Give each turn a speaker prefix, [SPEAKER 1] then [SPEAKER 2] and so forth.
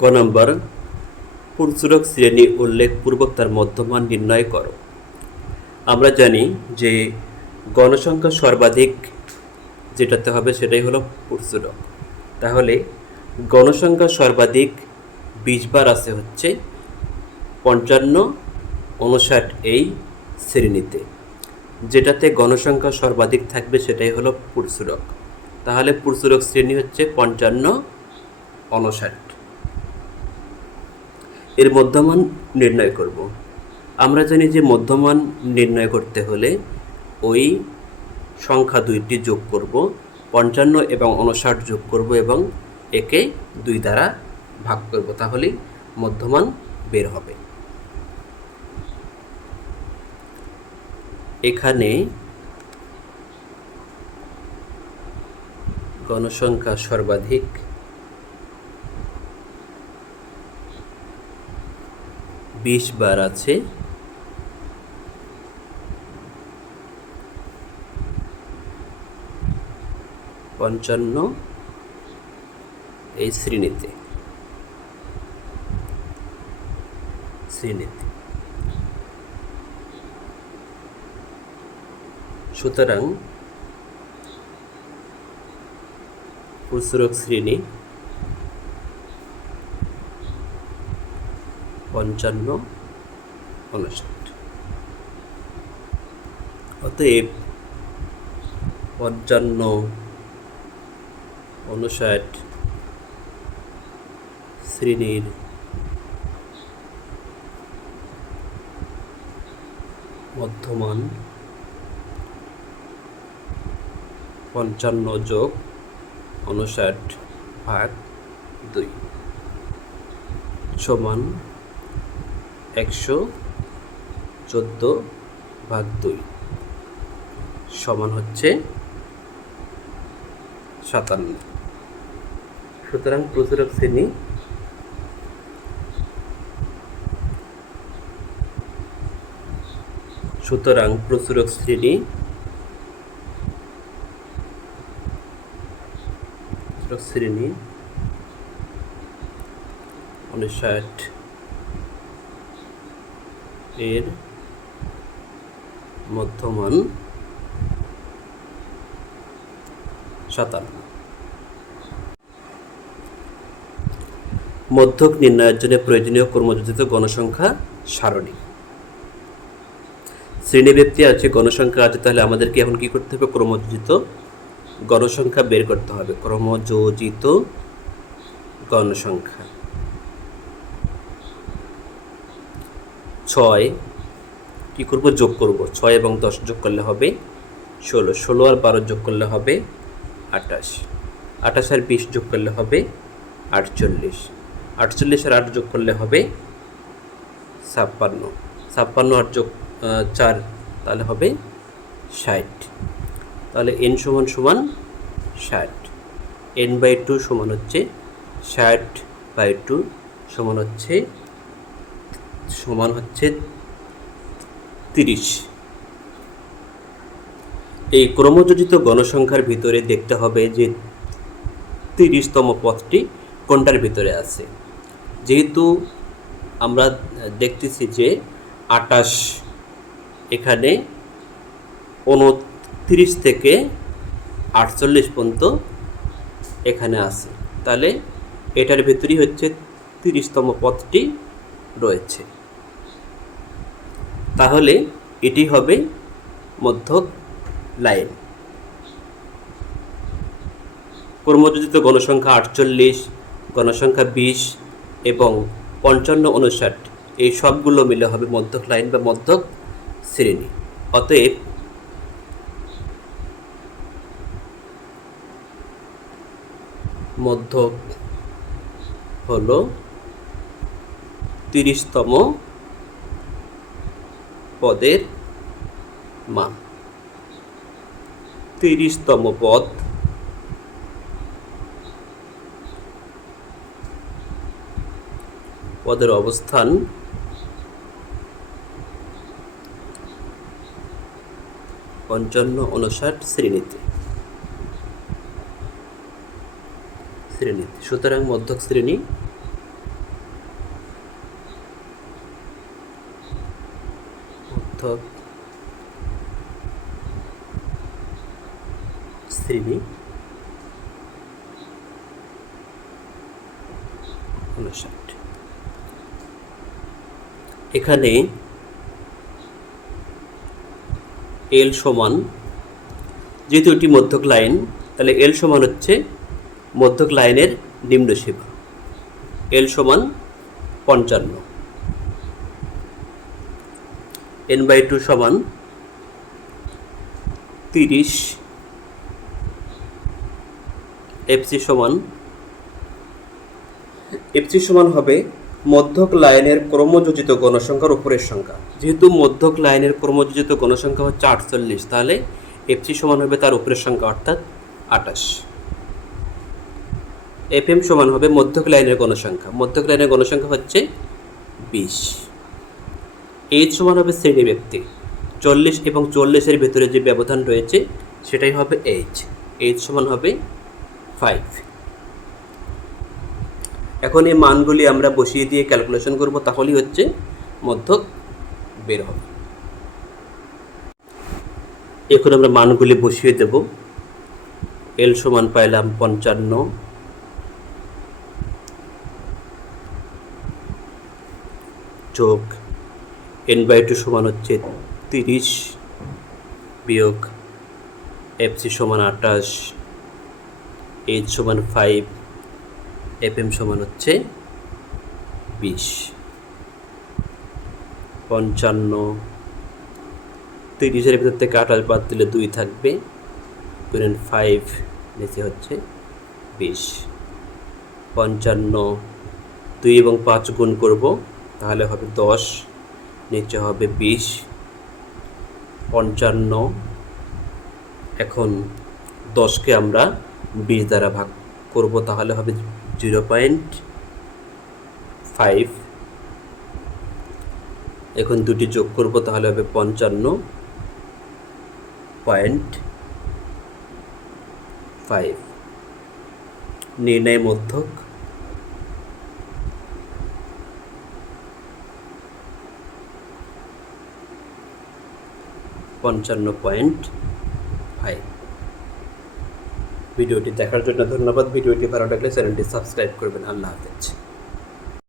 [SPEAKER 1] ক নম্বর পুরসুরক শ্রেণি উল্লেখপূর্বক তার মধ্যমান নির্ণয় করো। আমরা জানি যে গণসংখ্যা সর্বাধিক যেটাতে হবে সেটাই হলো পুরসুরক তাহলে গণসংখ্যা সর্বাধিক বিশ বার আছে হচ্ছে পঞ্চান্ন উনষাট এই শ্রেণীতে। যেটাতে গণসংখ্যা সর্বাধিক থাকবে সেটাই হলো পুরসুরক তাহলে পুরসুরক শ্রেণি হচ্ছে পঞ্চান্ন উনষাট এর মধ্যমান নির্ণয় করব। আমরা জানি যে মধ্যমান নির্ণয় করতে হলে ওই সংখ্যা দুইটি যোগ করব, পঞ্চান্ন এবং উনষাট যোগ করব এবং একে দুই দ্বারা ভাগ করব, তাহলেই মধ্যমান বের হবে। এখানে গণসংখ্যা সর্বাধিক বিশ বার আছে। পঞ্চান্ন এই শ্রেণীতে। শ্রেণীতে। সুতরাং প্রচুরক শ্রেণি পঞ্চান্ন উনষাট অতএব পঞ্চান্ন উনষাট শ্রেণির মধ্যমান পঞ্চান্ন যোগ উনষাট ভাগ দুই সমান একশো চোদ্দ ভাগ দুই সমান হচ্ছে সাতান্ন। সুতরাং প্রচুরক শ্রেণি সুতরাং প্রচুরক শ্রেণি শ্রেণি উনষাট। এর মধ্যমান সাতান্ন। মধ্যক নির্ণয়ের জন্য প্রয়োজনীয় কর্মযোজিত গণসংখ্যা সারণী। শ্রেণীব্যক্তি আছে গণসংখ্যা আছে, তাহলে আমাদেরকে এখন কি করতে হবে? ক্রমযোজিত গণসংখ্যা বের করতে হবে। ক্রমযোজিত গণসংখ্যা। ছয়, কি করব? যোগ করব। ছয় এবং দশ যোগ করলে হবে ষোলো। ষোলো আর বারো যোগ করলে হবে আঠাশ। আঠাশ আর বিশ যোগ করলে হবে আটচল্লিশ। আটচল্লিশ আর আট যোগ করলে হবে ছাপ্পান্ন। ছাপ্পান্ন আর যোগ চার তাহলে হবে ষাট। তাহলে এন সমান সমান ষাট। এন বাই টু সমান হচ্ছে ষাট বাই টু সমান হচ্ছে সমান হচ্ছে তিরিশ। এই ক্রমযোজিত গণসংখ্যার ভিতরে দেখতে হবে যে তিরিশতম পথটি কোনটার ভিতরে আছে। যেহেতু আমরা দেখতেছি যে আটাশ এখানে উনত্রিশ থেকে আটচল্লিশ পর্যন্ত এখানে আছে। তাহলে এটার ভিতরেই হচ্ছে তিরিশতম পথটি রয়েছে। তাহলে এটি হবে মধ্যক লাইন। কর্মযোজিত গণসংখ্যা আটচল্লিশ, গণসংখ্যা বিশ এবং পঞ্চান্ন উনষাট এই সবগুলো মিলে হবে মধ্যক লাইন বা মধ্যক শ্রেণি। অতএব মধ্যক হল তিরিশতম পদের মান। তিরিশতম পদ পদের অবস্থান পঞ্চান্ন উনষাট শ্রেণীতে। শ্রেণীতে। সুতরাং মধ্যক শ্রেণি মধ্যক শ্রেণি এখানে এল সমান, যেহেতু এটি মধ্যক লাইন, তাহলে এল সমান হচ্ছে মধ্যক লাইনের নিম্ন সীমা এল সমান পঞ্চান্ন। এন বাই টু সমান তিরিশ এফসি সমান এফসি সমান হবে মধ্যক লাইনের ক্রমযোজিত গণসংখ্যার উপরের সংখ্যা। যেহেতু মধ্যক লাইনের ক্রমযোজিত গণসংখ্যা হচ্ছে আটচল্লিশ, তাহলে এফসি সমান হবে তার উপরের সংখ্যা অর্থাৎ আটাশ। এফ এম সমান হবে মধ্যক লাইনের গণসংখ্যা মধ্যক লাইনের গণসংখ্যা হচ্ছে বিশ। এইচ সমান হবে শ্রেণি ব্যক্তি চল্লিশ এবং চল্লিশের ভেতরে যে ব্যবধান রয়েছে, সেটাই হবে এইচ এইচ সমান হবে ফাইভ এখন এই মানগুলি আমরা বসিয়ে দিয়ে ক্যালকুলেশন করব, তাহলেই হচ্ছে মধ্যক বের হবে। এখন আমরা মানগুলি বসিয়ে দেব। এল সমান পাইলাম পঞ্চান্ন। যোগ এন বাই টু সমান হচ্ছে তিরিশ বিয়োগ এফসি সমান আটাশ এইচ সমান ফাইভ এফ এম সমান হচ্ছে বিশ। পঞ্চান্ন, তিরিশের ভিতর থেকে আঠাশ বাদ দিলে দুই থাকবে ফাইভ নিচে হচ্ছে বিশ। পঞ্চান্ন, দুই এবং পাঁচ গুণ করব, তাহলে হবে দশ। নিচে হবে বিশ, পঞ্চান্ন, এখন দশকে আমরা বিশ দ্বারা ভাগ করব, তাহলে হবে জিরো পয়েন্ট ফাইভ। এখন দুটি যোগ করব, তাহলে হবে পঞ্চান্ন পয়েন্ট ফাইভ। নির্ণয় মধ্যক। পঞ্চান্ন পয়েন্ট ফাইভ। ভিডিওটি দেখার জন্য ধন্যবাদ। ভিডিওটি ভালো লাগলে চ্যানেলটি সাবস্ক্রাইব করবেন। আল্লাহ হাফেজ।